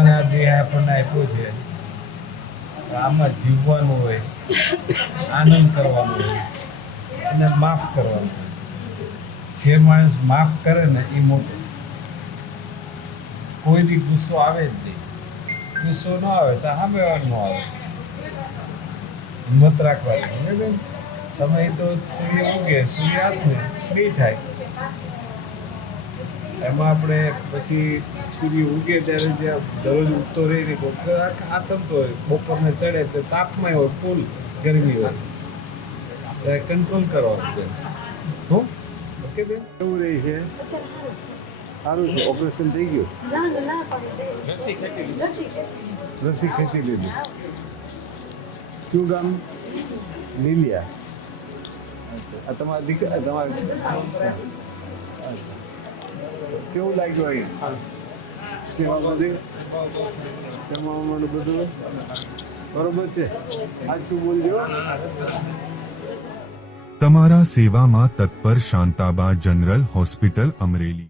અને આ દેહ આપણને આપ્યો છે, આમાં જીવવાનું હોય, આનંદ કરવાનો હોય અને માફ કરવાનું હોય. જે માણસ માફ કરે ને એ મોટો. કોઈ દી ગુસ્સો આવે જ નહીં. ગુસ્સો ન આવે તો સામેવાળો ન આવે. હિંમત રાખવાની બરાબર. સમય તો સૂર્ય ઉગે સૂર્ય આથમે નહીં થાય. એમાં આપણે પછી સૂર્ય ઉગે ત્યારે જે દરરોજ ઉગતો રહીને આથમતો હોય, બપોરને ચડે તો તાપમાં હોય, ફૂલ ગરમી હોય, કંટ્રોલ કરવાનું બેન. હું ઓકે બેન. એવું રહી છે, સારું છે. ઓપરેશન થઈ ગયું, રસી ખેંચી લીધી. કયું ગામ? લીલિયા. આ તમારા દીકરા તમારા કેવું લાગ્યું અહીં સેવા બધી? જમવાનું બધું બરોબર છે? આજ શું બોલજો? તમારા સેવામાં તત્પર શાંતાબા જનરલ હોસ્પિટલ અમરેલી.